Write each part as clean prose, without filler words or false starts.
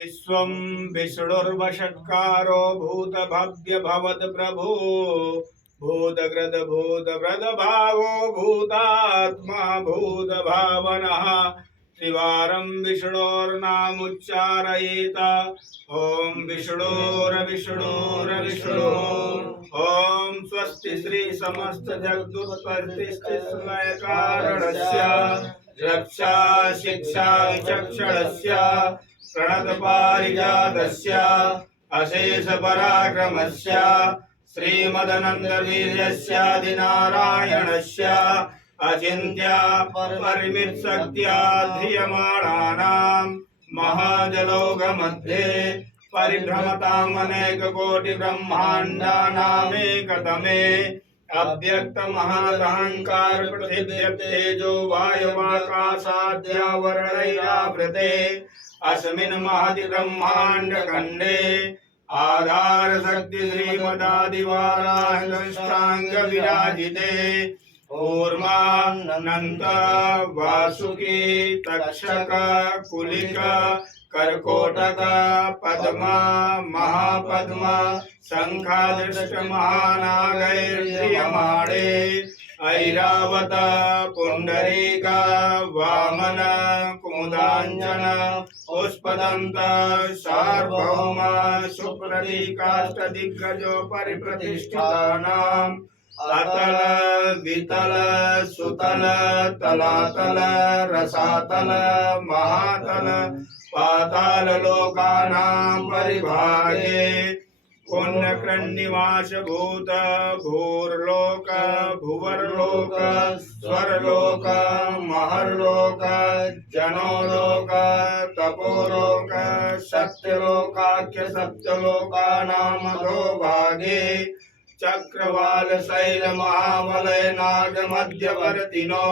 विश्वं विष्णुर्वषट्कारो भूतभव्य भवत् प्रभो भूतग्रद भावो भूतात्मा भूतभावनः त्रिवारं विष्णोर्नामुच्चारयेत ॐ विष्णुर्विष्णुर्विष्णु ॐ स्वस्ति श्री समस्त जगदुत्पत्तिस्थितिलयकारणस्य रक्षा शिक्षा विचक्षणस्य प्रणतपारिजातस्य अशेष पराक्रमस्य श्रीमदनन्दवीर्यस्यादिनारायणस्य अचिन्त्य परिमितशक्त्या ध्रियमाणानां महाजलोकमध्ये परिभ्रमतामनेककोटिब्रह्माण्डानामेकतमे अव्यक्तमहादहंकार पृथिव्यप्तेजो वायुवाकाशाद्यावरणैरावृते अस्मिन् महति ब्रह्मांड खंडे आधार शक्ति श्रीमदादिवाराहंष्टांग विराजिते ऊर्मानंत वासुकी तक्षक कुलिक कर्कोटक पद्मा महापद्मा शंखादृष्ट महानागैर्क्रियमाणे ऐरावत पुंडरीक वामन कुमुदांजन पुष्पदंत सार्वभौम सुप्रतीकाष्टदिग्गजो परिप्रतिष्ठितानां अतल वितल सुतल तलातल रसातल महातल पाताल लोकानां परिभागे पुण्यकृन्निवास भूत भूर्लोक भुवर्लोक स्वर्लोक महर्लोक जनोलोक तपोलोक सत्यलोकाख्य सप्तलोकानां अधोभागे चक्रवाल शैल महावलय नाग मध्यवर्तिनो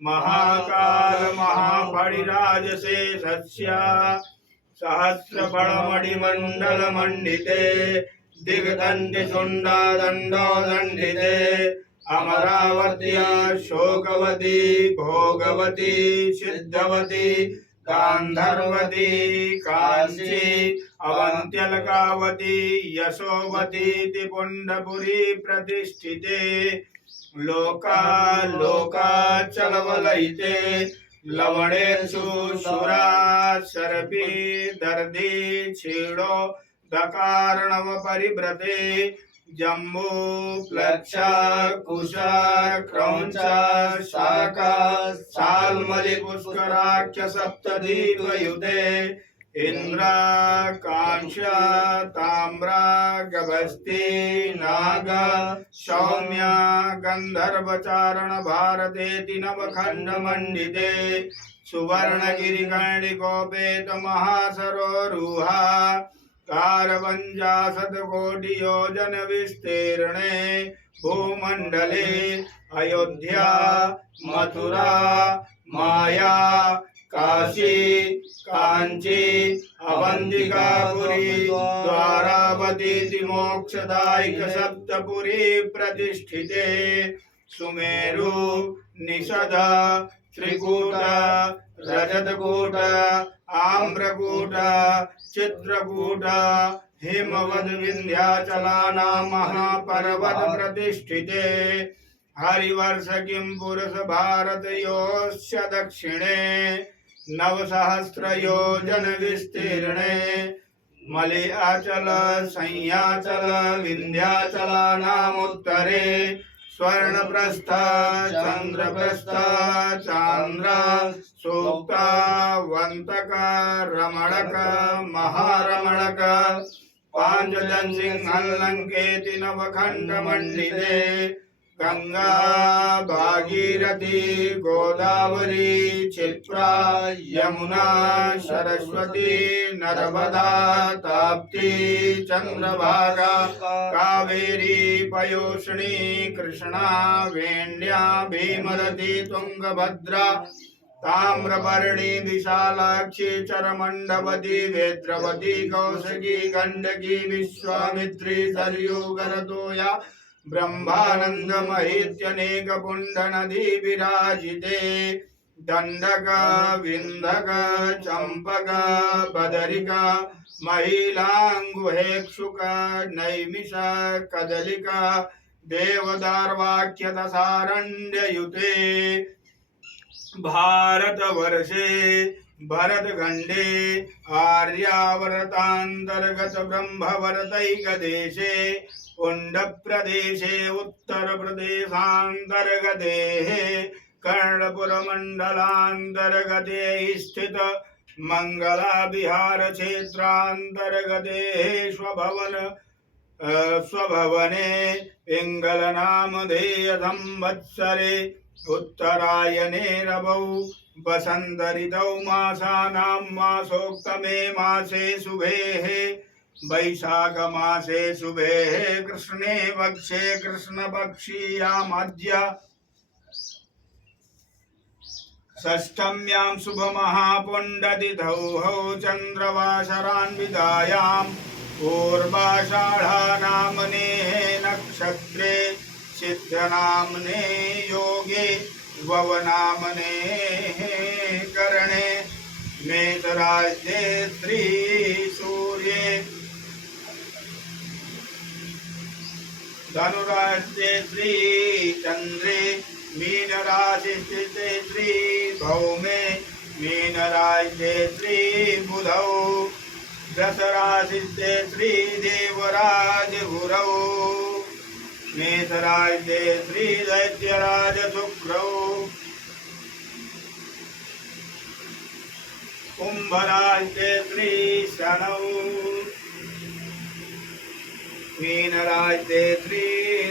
महाकाल महाफणिराजशेषस्य सहस्रफलमणिमण्डल मंडिते दिग्दण्डि शुण्डादण्डो दण्डिते अमरावत्या शोकवती भोगवती सिद्धवती गांधर्वती कांची अवंत्यलकावती यशोवती पुंडपुरी प्रतिष्ठिते लोका लोका चलवलयिते लवणेषु सुरा शरपी दर्दी क्षीणो दकारणव परिभ्रते जम्बू प्लक्ष कुश क्रौंच शाका साल्मलि पुष्कराख्य सप्तदीपयुते इंद्र कांश ताम्र गभस्ती नाग सौम्य गंधर्वचारण भारतेति नवखंड मंडिते सुवर्णगिरिकर्णिकोपेत महासरोरुहा कारवंजाशतकोटियोजन विस्तीर्णे भूमंडले अयोध्या मथुरा माया काशी कांची अवंतिकापुरी द्वारावती मोक्षदायिक सप्तपुरी प्रतिष्ठिते सुमेरु निषद त्रिकूट रजतकूट आम्रकूट चित्रकूट हिमवद विंध्याचलानां महापर्वत प्रतिष्ठिते हरिवर्ष किं पुरुष भारतयोश्च दक्षिणे नवसहस्रयोजन विस्तीर्णे मलयाचल संयाचल विंध्याचलानामुत्तरे स्वर्णप्रस्थ चंद्रप्रस्थ चांद्र सूक्त वंतक रमणक महारमणक पांचजनसिंहलंकेति नवखंड मंडिते गंगा भागीरथी गोदावरी क्षिप्रा यमुना सरस्वती नर्मदा ताप्ती चंद्रभागा कावेरी पयोष्णी कृष्णा वेण्या भीमरथी तुंगभद्रा ताम्रपर्णी विशालाक्षी चरमंडवती वेद्रवती कौशिकी गंडकी विश्वामित्री सरयू गरदोया ब्रह्मानंद महेत्यनेक पुंड नदी विराजिते दंडक विंधक चंपक बदरिक महिलांगुहेक्षुक नैमिष कदलिक देवदार्वाक्यतसारण्ययुते भारतवर्षे भरतखंडे आर्यावर्तांतर्गत ब्रह्मवर्तैकदेशे उण्डप्रदेशे उत्तरप्रदेशान्तर्गते कर्णपुरमण्डलान्तर्गते स्थित मंगला विहार क्षेत्रान्तर्गते स्वभवने पिंगलनामधेय संवत्सरे उत्तरायणे रवौ वसंत ऋतौ मासानां मासोक्तमे मासे शुभेः वैशाख मासे शुभेः कृष्णे पक्षे कृष्णपक्षीयामद्य षष्ठम्यां शुभमहापुण्डतिथौ चन्द्रवासरान्वितायाम् पूर्वाषाढानामने नक्षत्रे सिद्धनामने योगे ववनामने करणे मेषराज्ये त्रिसूर्ये धनुराज्ये त्रिचन्द्रे मीनराशिस्थिते त्रिभौमे मीनराज्ये त्रिबुधौ दशराशिस्थे त्रिदेवराजगुरौ मेषराज्ये त्रिदैत्यराजशुक्रौ कुम्भराज्ये त्रिशनौ मीनराज्ये त्रि